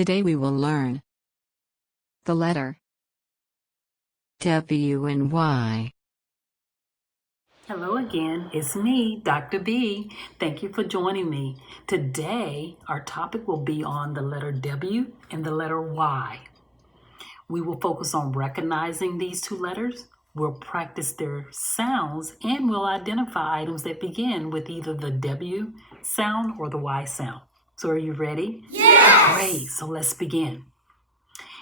Today we will learn the letter W and Y. Hello again, it's me, Dr. B. Thank you for joining me. Today, our topic will be on the letter W and the letter Y. We will focus on recognizing these two letters. We'll practice their sounds and we'll identify items that begin with either the W sound or the Y sound. So are you ready? Yes! Great, so let's begin.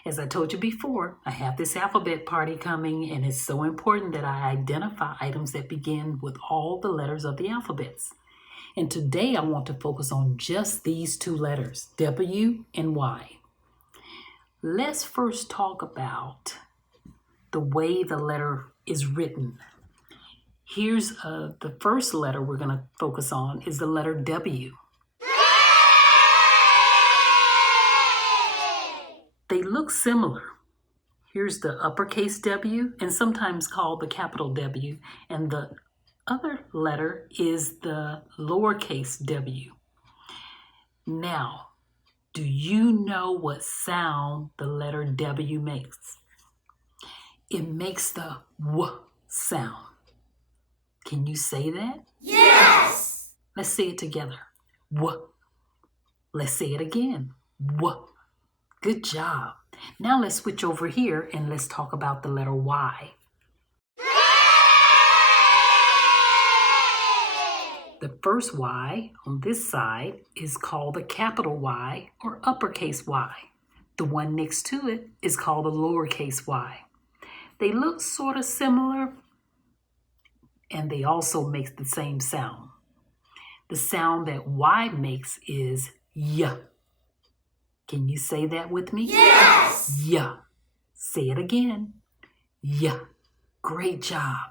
As I told you before, I have this alphabet party coming, and it's so important that I identify items that begin with all the letters of the alphabets. And today I want to focus on just these two letters, W and Y. Let's first talk about the way the letter is written. Here's the first letter we're going to focus on is the letter W. They look similar. Here's the uppercase W, and sometimes called the capital W, and the other letter is the lowercase w. Now, do you know what sound the letter W makes? It makes the W sound. Can you say that? Yes! Let's say it together. W. Let's say it again. W. Good job. Now let's switch over here and let's talk about the letter Y. The first Y on this side is called a capital Y or uppercase Y. The one next to it is called a lowercase y. They look sort of similar and they also make the same sound. The sound that Y makes is Y. Can you say that with me? Yes! Yeah. Say it again. Yeah. Great job.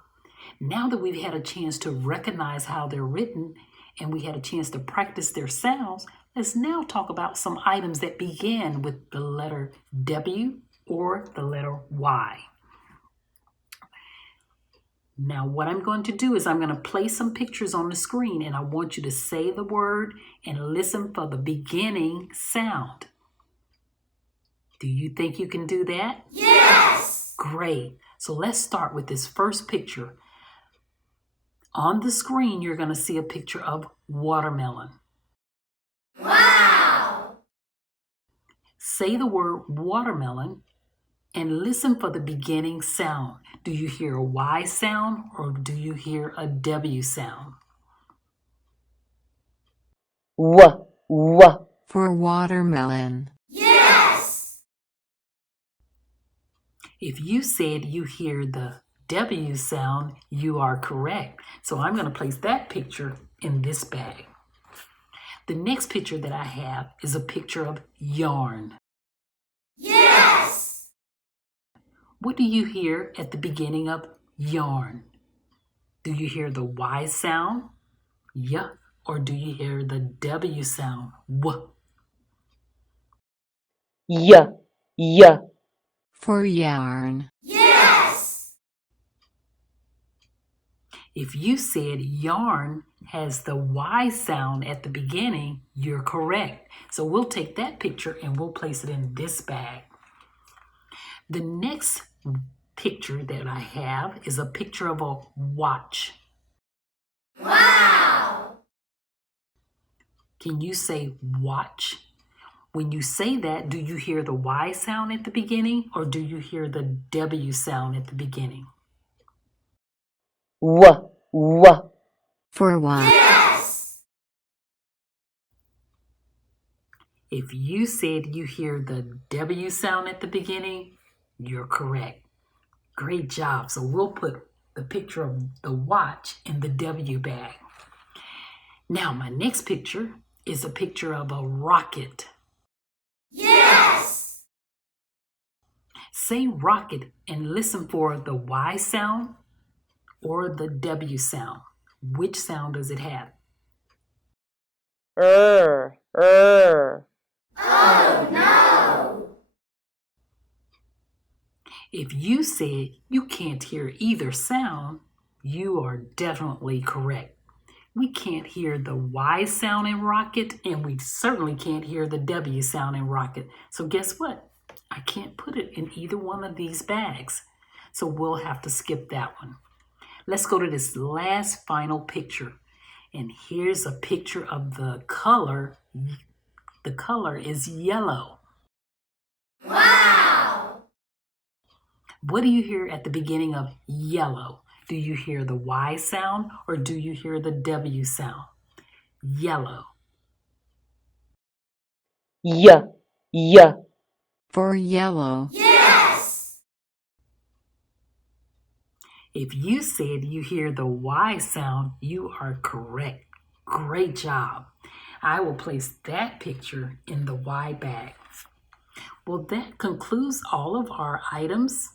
Now that we've had a chance to recognize how they're written and we had a chance to practice their sounds, let's now talk about some items that begin with the letter W or the letter Y. Now what I'm going to do is I'm going to place some pictures on the screen and I want you to say the word and listen for the beginning sound. Do you think you can do that? Yes! Great. So let's start with this first picture. On the screen, you're going to see a picture of watermelon. Wow! Say the word watermelon and listen for the beginning sound. Do you hear a Y sound or do you hear a W sound? W. For watermelon. Yes! If you said you hear the W sound, you are correct. So I'm going to place that picture in this bag. The next picture that I have is a picture of yarn. Yes! What do you hear at the beginning of yarn? Do you hear the Y sound, y, or do you hear the W sound, w? Y. For yarn. Yes! If you said yarn has the Y sound at the beginning, you're correct. So we'll take that picture and we'll place it in this bag. The next picture that I have is a picture of a watch. Wow! Can you say watch? When you say that, do you hear the Y sound at the beginning or do you hear the W sound at the beginning? W. For Y. Yes! If you said you hear the W sound at the beginning, you're correct. Great job. So we'll put the picture of the watch in the W bag. Now my next picture is a picture of a rocket. Yes! Say rocket and listen for the Y sound or the W sound. Which sound does it have? Oh no! If you said you can't hear either sound, you are definitely correct. We can't hear the Y sound in rocket, and we certainly can't hear the W sound in rocket. So guess what? I can't put it in either one of these bags. So we'll have to skip that one. Let's go to this last final picture. And here's a picture of the color. The color is yellow. Wow! What do you hear at the beginning of yellow? Do you hear the Y sound or do you hear the W sound? Yellow. Y. Y. For yellow. Yes! If you said you hear the Y sound, you are correct. Great job. I will place that picture in the Y bag. Well, that concludes all of our items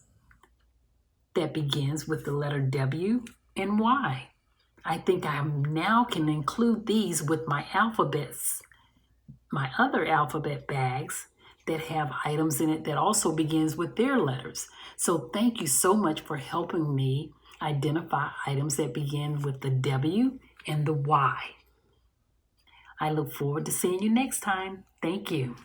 that begins with the letter W and Y. I think I now can include these with my alphabets, my other alphabet bags that have items in it that also begins with their letters. So thank you so much for helping me identify items that begin with the W and the Y. I look forward to seeing you next time. Thank you.